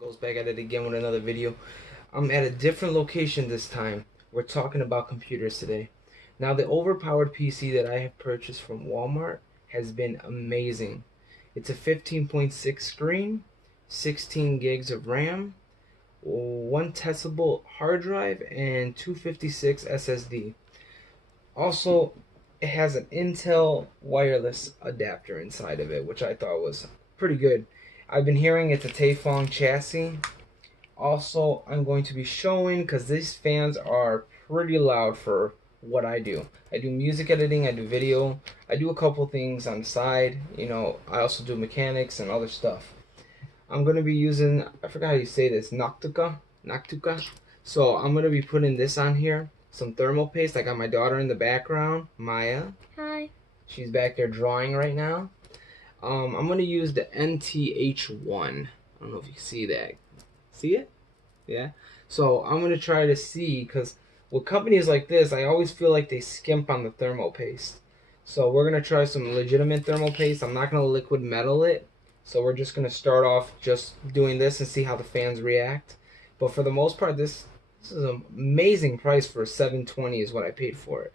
Goes back at it again with another video. I'm at a different location this time. We're talking about computers today. Now, the overpowered PC that I have purchased from Walmart has been amazing. It's a 15.6 screen, 16 gigs of RAM, 1 terabyte hard drive, and 256 SSD. Also, it has an Intel wireless adapter inside of it, which I thought was pretty good. I've been hearing it's a Teflon chassis. Also, I'm going to be showing, because these fans are pretty loud for what I do. I do music editing, I do video, I do a couple things on the side. You know, I also do mechanics and other stuff. I'm going to be using, I forgot how you say this, Noctuca. So I'm going to be putting this on here. Some thermal paste. I got my daughter in the background, Maya. Hi. She's back there drawing right now. I'm going to use the NTH1. I don't know if you can see that. See it? Yeah. So I'm going to try to see, because with companies like this, I always feel like they skimp on the thermal paste. So we're going to try some legitimate thermal paste. I'm not going to liquid metal it. So we're just going to start off just doing this and see how the fans react. But for the most part, this is an amazing price for $720 is what I paid for it.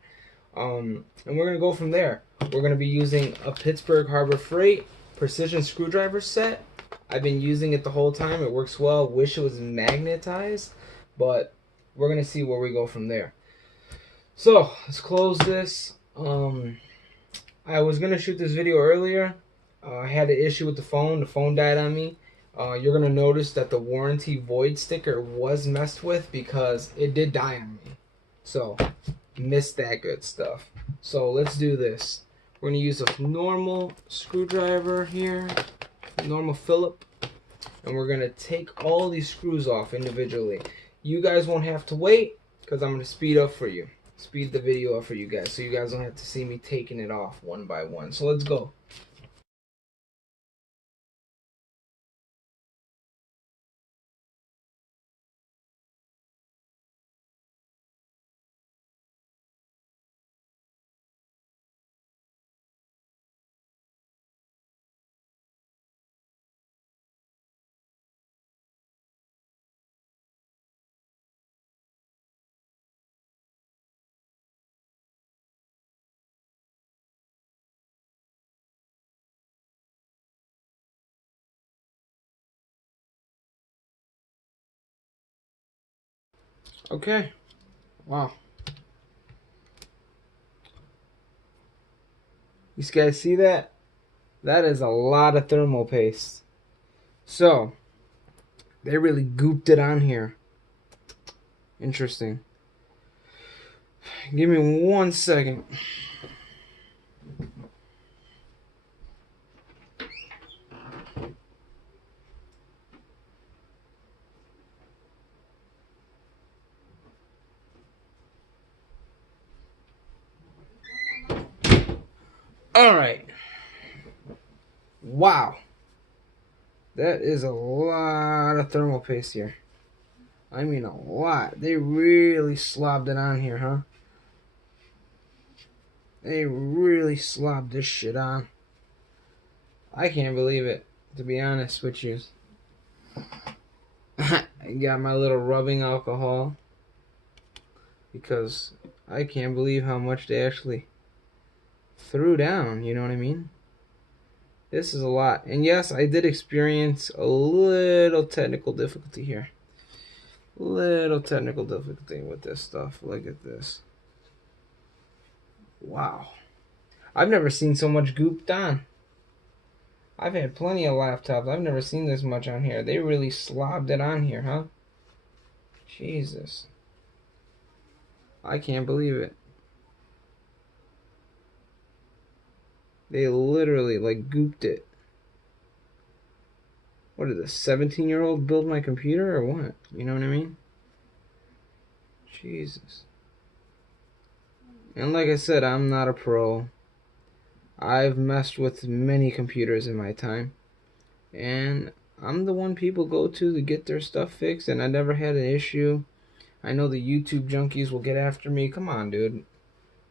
And we're going to go from there. We're going to be using a Pittsburgh Harbor Freight precision screwdriver set. I've been using it the whole time. It works well. Wish it was magnetized, but we're going to see where we go from there. So let's close this. I was going to shoot this video earlier. I had an issue with the phone. The phone died on me. You're going to notice that the warranty void sticker was messed with because it did die on me. So missed that good stuff. So let's do this. We're going to use a normal screwdriver here, normal Phillip, and we're going to take all these screws off individually. You guys won't have to wait because I'm going to speed the video up for you guys, so you guys don't have to see me taking it off one by one. So let's go. Okay. Wow. You guys see that? That is a lot of thermal paste. So, they really gooped it on here. Interesting. Give me 1 second. Alright. Wow. That is a lot of thermal paste here. I mean a lot. They really slobbed it on here, huh? They really slobbed this shit on. I can't believe it, to be honest with you. I got my little rubbing alcohol because I can't believe how much they actually threw down, you know what I mean? This is a lot. And yes, I did experience a little technical difficulty here. Little technical difficulty with this stuff. Look at this. Wow. I've never seen so much gooped on. I've had plenty of laptops. I've never seen this much on here. They really slobbed it on here, huh? Jesus. I can't believe it. They literally, like, gooped it. What did a 17-year-old build my computer or what? You know what I mean? Jesus. And like I said, I'm not a pro. I've messed with many computers in my time. And I'm the one people go to get their stuff fixed, and I never had an issue. I know the YouTube junkies will get after me. Come on, dude.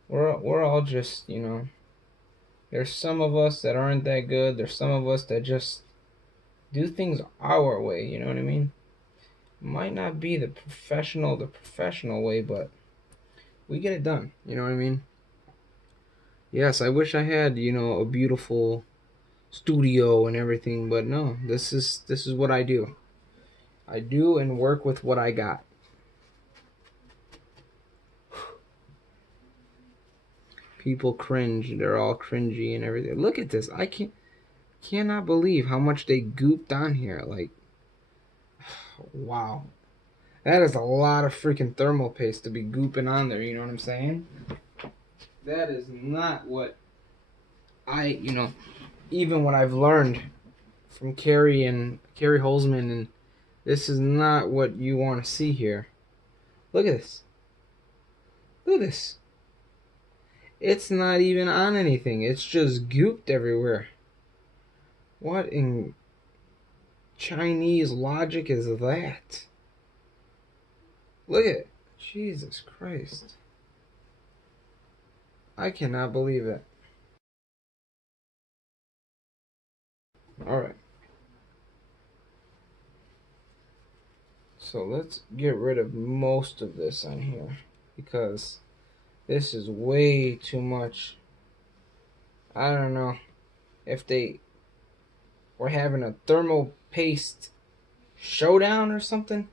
We're all just, you know... There's some of us that aren't that good. There's some of us that just do things our way, you know what I mean? Might not be the professional way, but we get it done, you know what I mean? Yes, I wish I had, you know, a beautiful studio and everything, but no, this is what I do. I do and work with what I got. People cringe. They're all cringy and everything. Look at this. I cannot believe how much they gooped on here. Like, wow. That is a lot of freaking thermal paste to be gooping on there, you know what I'm saying? That is not what you know, even what I've learned from Carrie Holzman, and this is not what you want to see here. Look at this. Look at this. It's not even on anything. It's just gooped everywhere. What in Chinese logic is that? Look at it. Jesus Christ. I cannot believe it. Alright. So let's get rid of most of this on here, because this is way too much. I don't know if they were having a thermal paste showdown or something.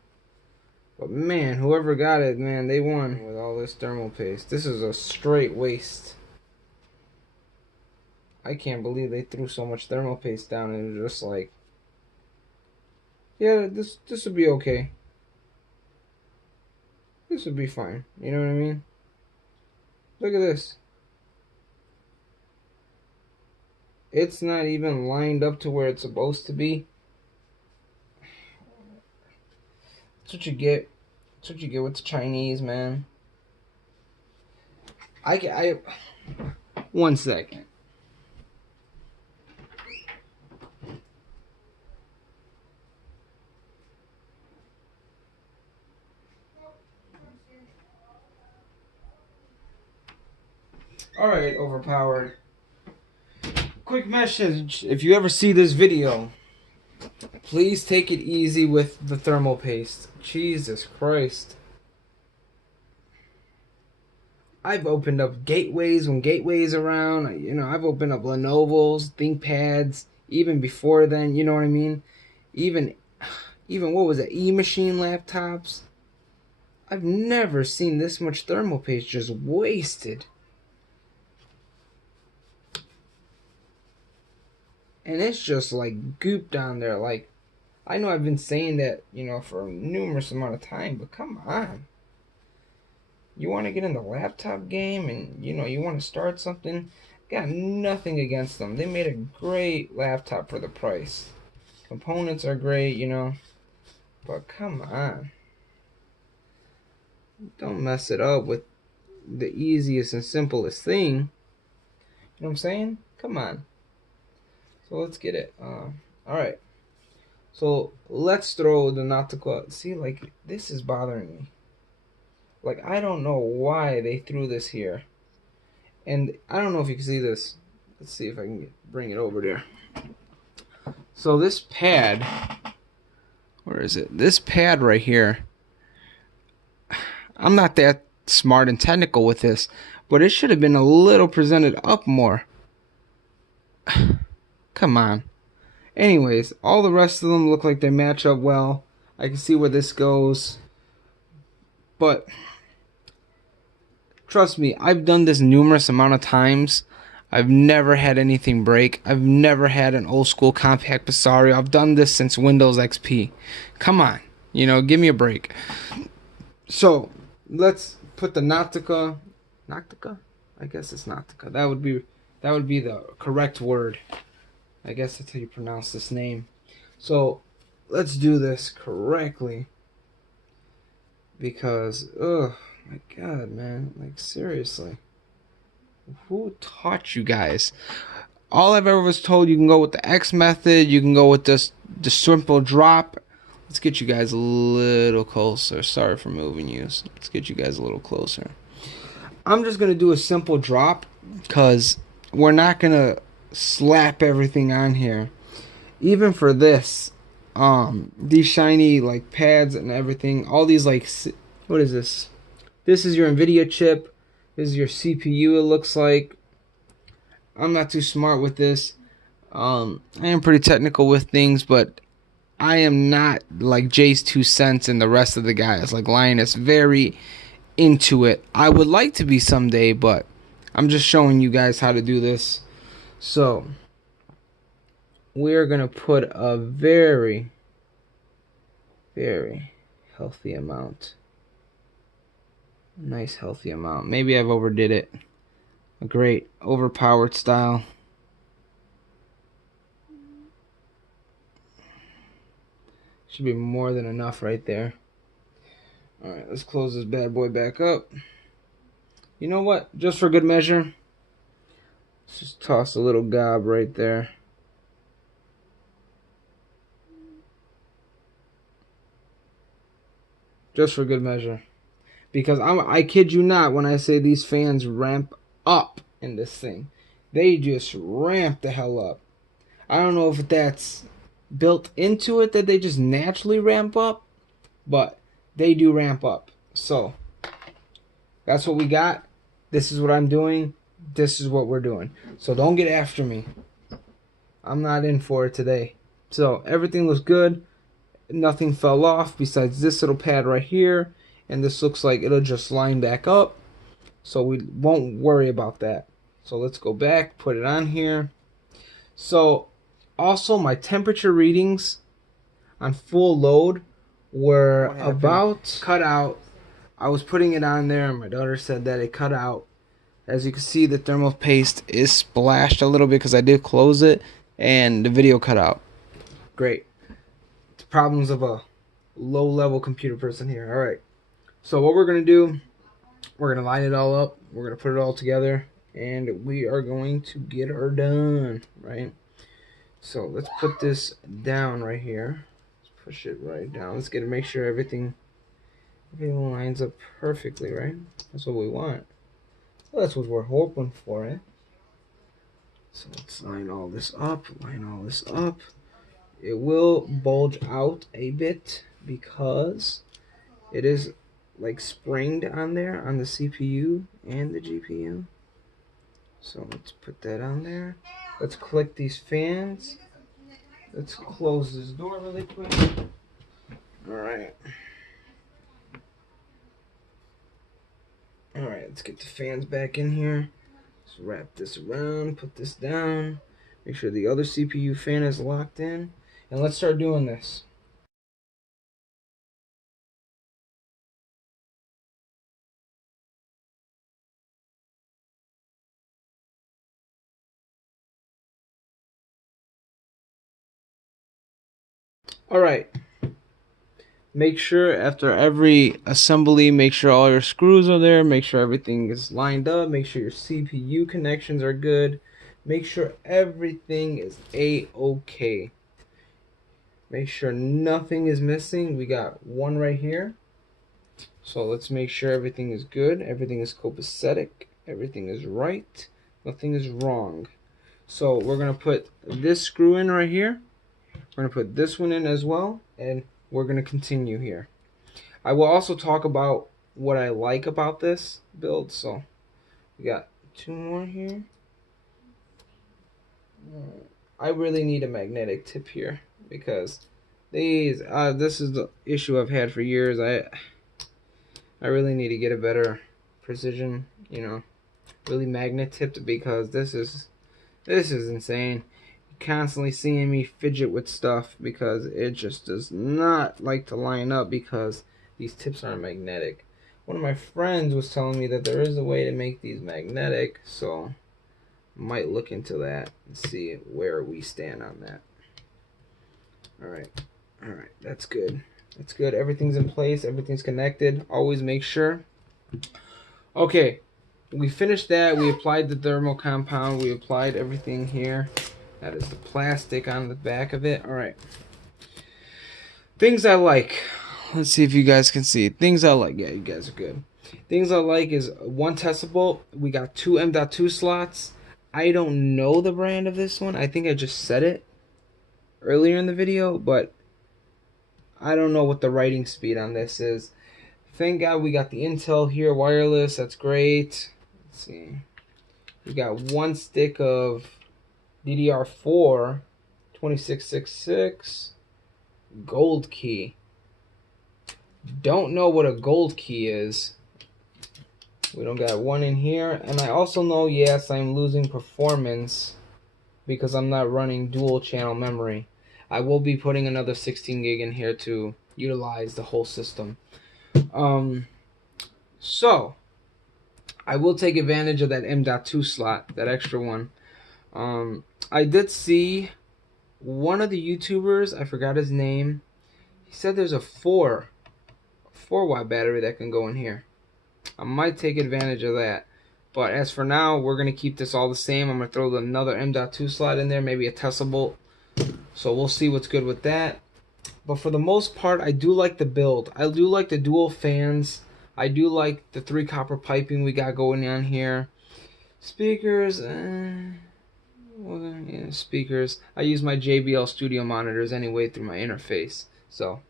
But man, whoever got it, man, they won with all this thermal paste. This is a straight waste. I can't believe they threw so much thermal paste down and it was just like, yeah, this would be okay. This would be fine. You know what I mean? Look at this. It's not even lined up to where it's supposed to be. That's what you get. That's what you get with the Chinese, man. One second. Alright, Overpowered. Quick message. If you ever see this video, please take it easy with the thermal paste. Jesus Christ. I've opened up gateways when gateways around. You know, I've opened up Lenovo's, ThinkPads, even before then, you know what I mean? Even what was it, E-machine laptops? I've never seen this much thermal paste just wasted. And it's just like gooped on there. Like, I know I've been saying that, you know, for a numerous amount of time, but come on. You want to get in the laptop game and, you know, you want to start something? Got nothing against them. They made a great laptop for the price. Components are great, you know, but come on. Don't mess it up with the easiest and simplest thing. You know what I'm saying? Come on. So let's get it. Alright. So let's throw the Nautica. See, like, this is bothering me. Like, I don't know why they threw this here. And I don't know if you can see this. Let's see if I can bring it over there. So this pad, where is it? This pad right here. I'm not that smart and technical with this, but it should have been a little presented up more. Come on. Anyways, all the rest of them look like they match up well. I can see where this goes. But trust me, I've done this numerous amount of times. I've never had anything break. I've never had an old school compact Pisario. I've done this since Windows XP. Come on. You know, give me a break. So, let's put the Nautica. Nautica? I guess it's Nautica. That would be the correct word. I guess that's how you pronounce this name. So, let's do this correctly. Because, oh my god, man. Like, seriously. Who taught you guys? All I've ever was told, you can go with the X method. You can go with this the simple drop. Let's get you guys a little closer. Sorry for moving you. Let's get you guys a little closer. I'm just going to do a simple drop because we're not going to slap everything on here. even for this, these shiny like pads and everything, all these like, what is this? This is your NVIDIA chip. This is your CPU, it looks like. I'm not too smart with this. I am pretty technical with things, but I am not like Jay's 2 cents and the rest of the guys. Like Linus, very into it. I would like to be someday, but I'm just showing you guys how to do this. So we're gonna put a very, very healthy amount. Nice healthy amount. Maybe I've overdid it. A great overpowered style. Should be more than enough right there. Alright, let's close this bad boy back up. You know what? Just for good measure, let's just toss a little gob right there. Just for good measure. Because I kid you not when I say these fans ramp up in this thing. They just ramp the hell up. I don't know if that's built into it that they just naturally ramp up, but they do ramp up. So that's what we got. This is what I'm doing. This is what we're doing. So don't get after me. I'm not in for it today. So everything looks good. Nothing fell off besides this little pad right here. And this looks like it'll just line back up. So we won't worry about that. So let's go back, put it on here. So also my temperature readings on full load were about cut out. I was putting it on there and my daughter said that it cut out. As you can see, the thermal paste is splashed a little bit because I did close it and the video cut out. Great. It's problems of a low level computer person here. Alright. So what we're going to do, we're going to line it all up. We're going to put it all together. And we are going to get her done. Right? So let's put this down right here. Let's push it right down. Let's get to make sure everything lines up perfectly, right? That's what we want. Well, that's what we're hoping for, eh? So let's line all this up. Line all this up. It will bulge out a bit because it is like springed on there on the CPU and the GPU. So let's put that on there. Let's click these fans. Let's close this door really quick. Alright. Alright, let's get the fans back in here. Let's wrap this around, put this down. Make sure the other CPU fan is locked in. And let's start doing this. Alright, make sure after every assembly, make sure all your screws are there, make sure everything is lined up, make sure your CPU connections are good, make sure everything is A-OK. Make sure nothing is missing. We got one right here. So let's make sure everything is good, everything is copacetic, everything is right, nothing is wrong. So we're going to put this screw in right here. We're going to put this one in as well, and we're going to continue here. I will also talk about what I like about this build. So we got two more here. I really need a magnetic tip here because these this is the issue I've had for years. I really need to get a better precision, you know, really magnet tipped, because this is insane. Constantly seeing me fidget with stuff because it just does not like to line up because these tips aren't magnetic. One of my friends was telling me that there is a way to make these magnetic, so I might look into that and see where we stand on that. Alright, that's good. That's good. Everything's in place, everything's connected. Always make sure. Okay, we finished that. We applied the thermal compound, we applied everything here. That is the plastic on the back of it. Alright. Things I like. Let's see if you guys can see. Things I like. Yeah, you guys are good. Things I like is 1 Tesla bolt. We got 2 M.2 slots. I don't know the brand of this one. I think I just said it. earlier in the video, but I don't know what the writing speed on this is. Thank God we got the Intel here, wireless. That's great. Let's see. We got one stick of DDR4 2666 gold key. Don't know what a gold key is. We don't got one in here. And I also know, yes, I'm losing performance because I'm not running dual channel memory. I will be putting another 16 gig in here to utilize the whole system. So I will take advantage of that M.2 slot, that extra one. I did see one of the YouTubers, I forgot his name. He said there's a 4 watt battery that can go in here. I might take advantage of that. But as for now, we're going to keep this all the same. I'm going to throw another M.2 slot in there, maybe a Tesla bolt. So we'll see what's good with that. But for the most part, I do like the build. I do like the dual fans. I do like the 3 copper piping we got going on here. Speakers, yeah, speakers. I use my JBL studio monitors anyway through my interface. So,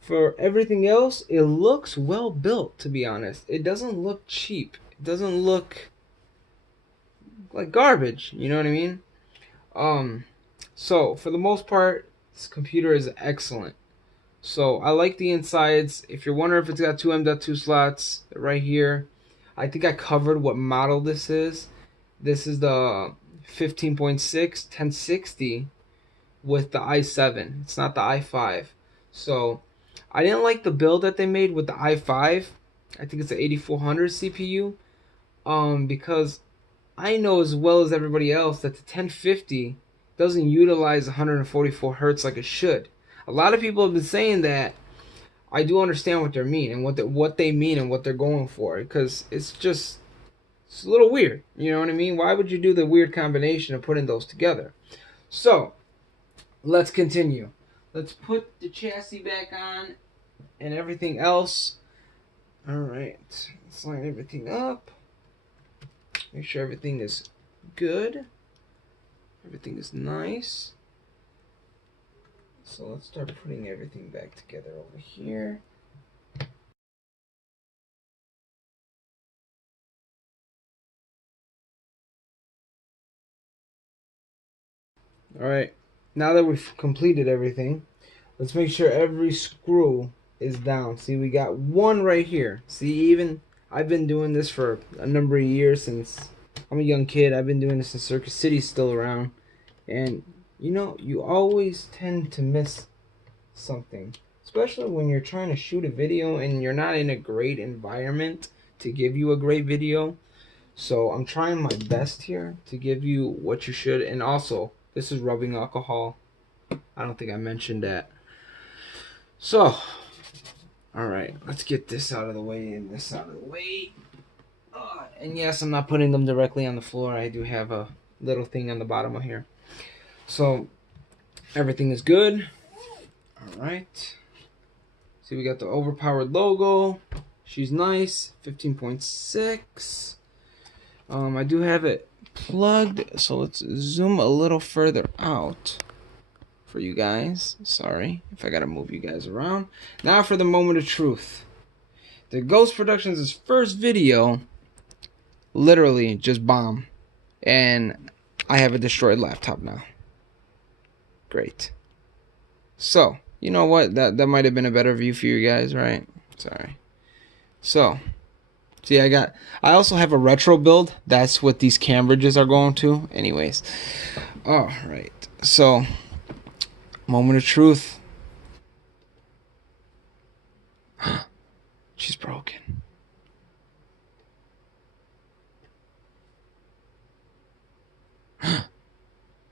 For everything else, it looks well built, to be honest. It doesn't look cheap. It doesn't look like garbage, you know what I mean? So for the most part, this computer is excellent. So I like the insides. If you're wondering if it's got two M.2 slots right here, I think I covered what model this is. This is the 15.6 1060 with the i7. It's not the i5. So I didn't like the build that they made with the i5. I think it's the 8400 CPU. Because I know as well as everybody else that the 1050 doesn't utilize 144 hertz like it should. A lot of people have been saying that. I do understand what they mean and what they mean and what they're going for, because it's a little weird. You know what I mean? Why would you do the weird combination of putting those together? So let's continue. Let's put the chassis back on and everything else. All right, let's line everything up. Make sure everything is good. Everything is nice. So let's start putting everything back together over here. Alright, now that we've completed everything, let's make sure every screw is down. See, we got one right here. See, even I've been doing this for a number of years since I'm a young kid. I've been doing this since Circuit City's still around. And, you know, you always tend to miss something. Especially when you're trying to shoot a video and you're not in a great environment to give you a great video. So I'm trying my best here to give you what you should. And also, this is rubbing alcohol. I don't think I mentioned that. So, alright, let's get this out of the way and this out of the way. And yes, I'm not putting them directly on the floor. I do have a little thing on the bottom of here. So, everything is good. Alright. See, we got the Overpowered logo. She's nice. 15.6. I do have it plugged, so let's zoom a little further out for you guys. Sorry if I gotta move you guys around. Now for the moment of truth. The Ghost Productions' first video literally just bombed, and I have a destroyed laptop now. Great. So, you know what? That might have been a better view for you guys, right? Sorry. So, see, I also have a retro build. That's what these cam bridges are going to. Anyways. Alright. So, moment of truth. She's broken.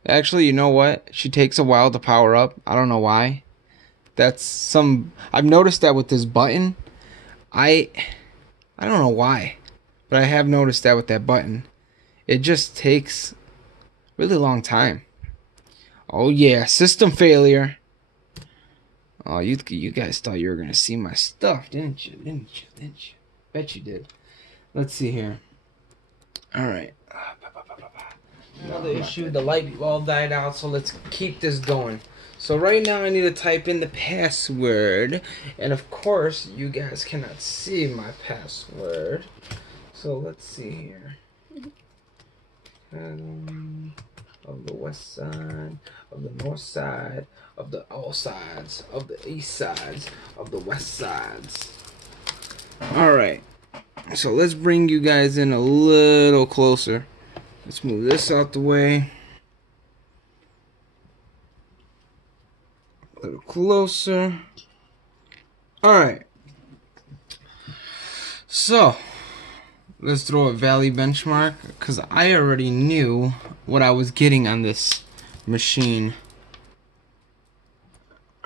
Actually, you know what? She takes a while to power up. I don't know why. I've noticed that with this button. I don't know why, but I have noticed that with that button. It just takes a really long time. Oh yeah, system failure. Oh, you guys thought you were gonna see my stuff, didn't you? Bet you did. Let's see here. All right. Another issue, the light bulb died out, so let's keep this going. So right now I need to type in the password, and of course you guys cannot see my password. So let's see here. Of the west side, of the north side, of the all sides, of the east sides, of the west sides. Alright, so let's bring you guys in a little closer. Let's move this out the way. A little closer. Alright. So, let's throw a Valley benchmark, because I already knew what I was getting on this machine.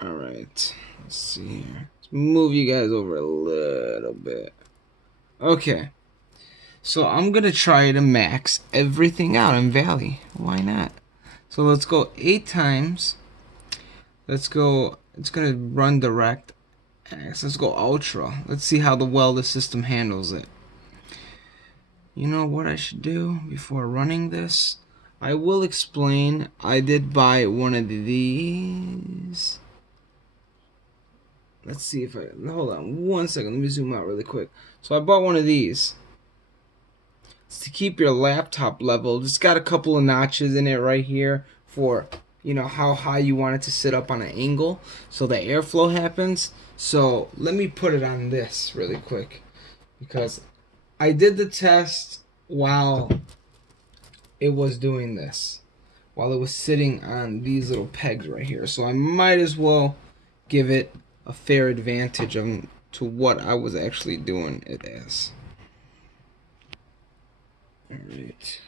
Alright, let's see here. Let's move you guys over a little bit. Okay. So I'm going to try to max everything out in Valley. Why not? So let's go 8 times. Let's go, it's going to run direct. Let's go ultra. Let's see how well the system handles it. You know what I should do before running this? I will explain. I did buy one of these. Let's see if I, hold on 1 second. Let me zoom out really quick. So I bought one of these. It's to keep your laptop level. It's got a couple of notches in it right here for, you know, how high you want it to sit up on an angle so the airflow happens. So let me put it on this really quick, because I did the test while it was doing this, while it was sitting on these little pegs right here. So I might as well give it a fair advantage to what I was actually doing it as. Alright.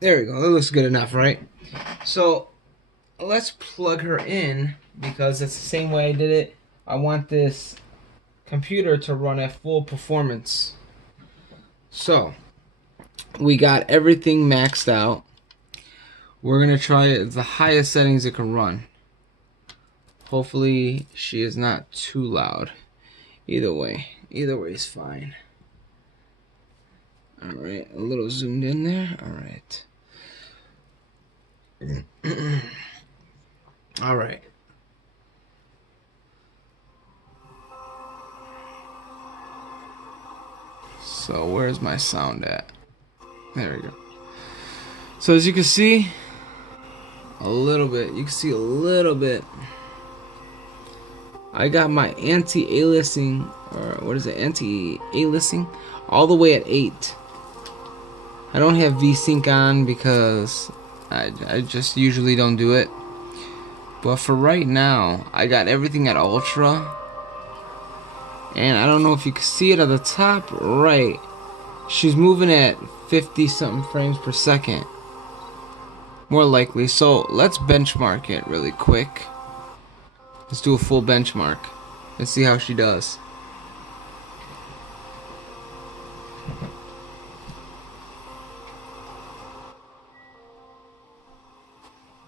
There we go. That looks good enough, right? So let's plug her in, because it's the same way I did it. I want this computer to run at full performance. So we got everything maxed out. We're gonna try it at the highest settings it can run. Hopefully she is not too loud. Either way is fine. Alright, a little zoomed in there. Alright. Alright. So where's my sound at? There we go. So as you can see, a little bit. I got my anti-aliasing, or what is it, anti-aliasing, all the way at 8. I don't have VSync on because I just usually don't do it. But for right now, I got everything at ultra. And I don't know if you can see it at the top right. She's moving at 50 something frames per second. More likely. So let's benchmark it really quick. Let's do a full benchmark. Let's see how she does.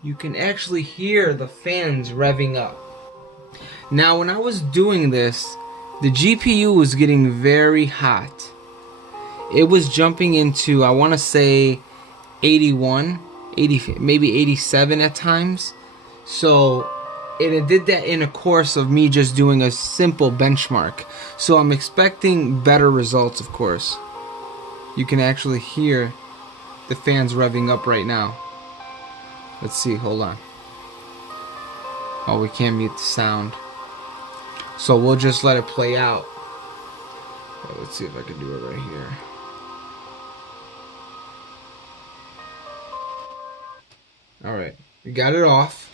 You can actually hear the fans revving up. Now when I was doing this, the GPU was getting very hot. It was jumping into, I want to say 81, 80, maybe 87 at times. So it did that in a course of me just doing a simple benchmark. So I'm expecting better results, of course. You can actually hear the fans revving up right now. Let's see, hold on. Oh, we can't mute the sound. So we'll just let it play out. Let's see if I can do it right here. Alright, we got it off.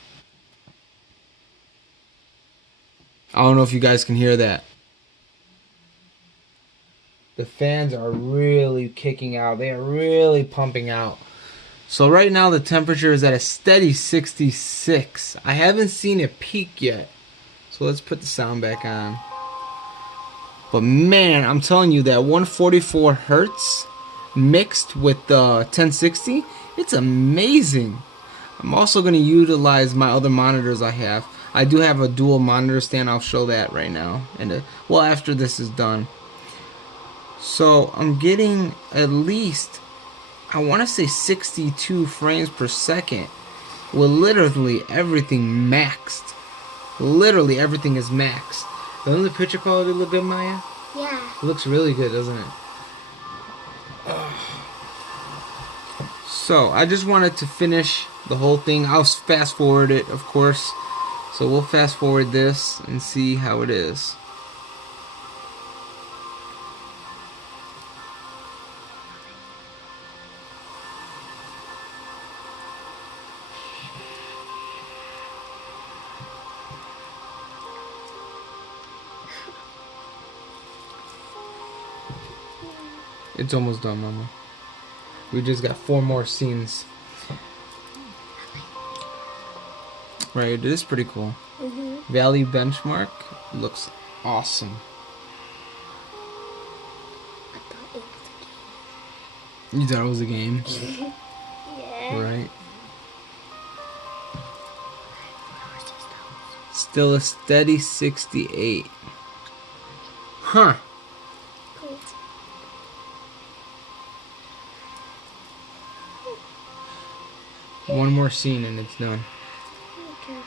I don't know if you guys can hear that. The fans are really kicking out. They are really pumping out. So right now the temperature is at a steady 66. I haven't seen it peak yet. So let's put the sound back on. But man, I'm telling you that 144 Hertz mixed with the 1060, it's amazing. I'm also going to utilize my other monitors I have. I do have a dual monitor stand. I'll show that right now. And well, after this is done. So I'm getting at least, I want to say 62 frames per second with literally everything maxed. Literally everything is maxed. Doesn't the picture quality look good, Maya? Yeah. It looks really good, doesn't it? So I just wanted to finish the whole thing. I'll fast forward it, of course. So we'll fast forward this and see how it is. It's almost done, Mama. We just got 4 more scenes. Right, it is pretty cool. Valley benchmark looks awesome. You thought it was a game? Yeah. Right. Still a steady 68. Huh. Cool. One more scene and it's done. Okay.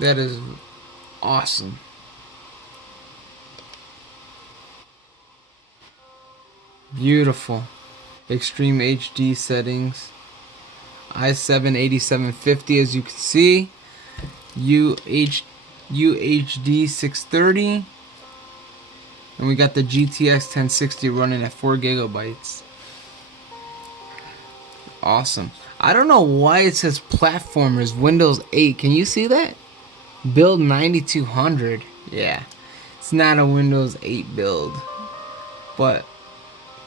That is awesome. Beautiful. Extreme HD settings. i7 8750 as you can see. UHD 630. And we got the GTX 1060 running at 4 gigabytes. Awesome. I don't know why it says platformers Windows 8. Can you see that? Build 9200. Yeah. It's not a Windows 8 build. But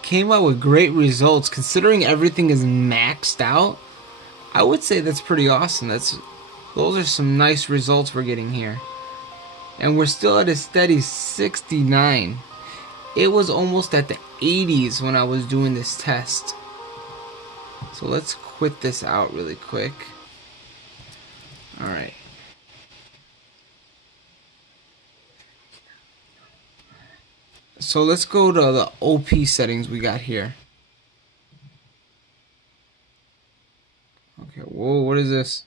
came out with great results considering everything is maxed out. I would say that's pretty awesome. Those are some nice results we're getting here. And we're still at a steady 69. It was almost at the 80s when I was doing this test. So let's quit this out really quick. Alright. So let's go to the OP settings we got here. Okay, whoa, what is this?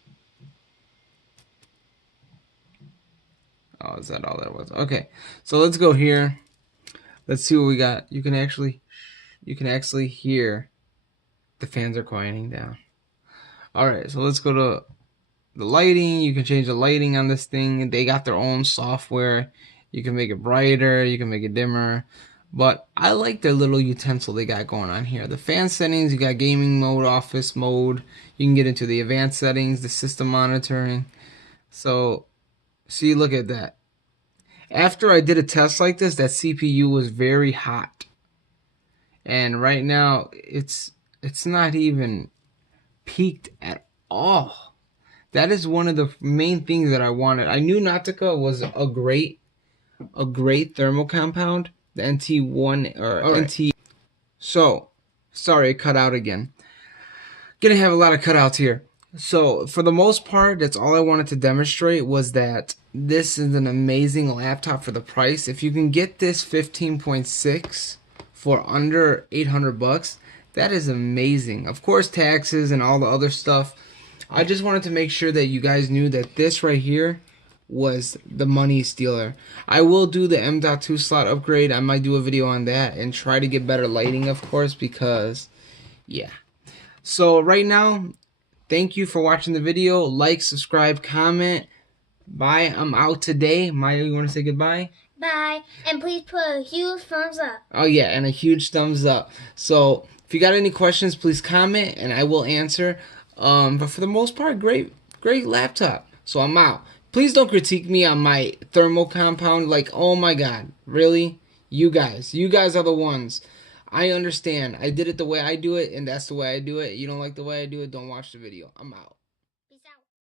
Oh, is that all that was? Okay, so let's go here. Let's see what we got. You can actually hear the fans are quieting down. Alright, so let's go to the lighting. You can change the lighting on this thing. They got their own software. You can make it brighter, you can make it dimmer. But I like their little utensil they got going on here. The fan settings, you got gaming mode, office mode. You can get into the advanced settings, the system monitoring. So, see, look at that. After I did a test like this, that CPU was very hot. And right now, it's not even peaked at all. That is one of the main things that I wanted. I knew Nautica was a great thermal compound, the NT1 or NT. So, sorry, it cut out again. Gonna have a lot of cutouts here. So, for the most part, that's all I wanted to demonstrate was that this is an amazing laptop for the price. If you can get this 15.6 for under 800 bucks, that is amazing. Of course, taxes and all the other stuff. I just wanted to make sure that you guys knew that this right here was the money stealer. I will do the M.2 slot upgrade. I might do a video on that and try to get better lighting, of course, because yeah. So right now, thank you for watching the video. Like, subscribe, comment. Bye. I'm out today. Maya, you want to say goodbye? Bye. And please put a huge thumbs up. Oh yeah, and a huge thumbs up. So if you got any questions, please comment and I will answer. But for the most part, great laptop. So I'm out. Please don't critique me on my thermal compound. Like, oh my god, really? You guys are the ones. I understand. I did it the way I do it, and that's the way I do it. You don't like the way I do it, don't watch the video. I'm out.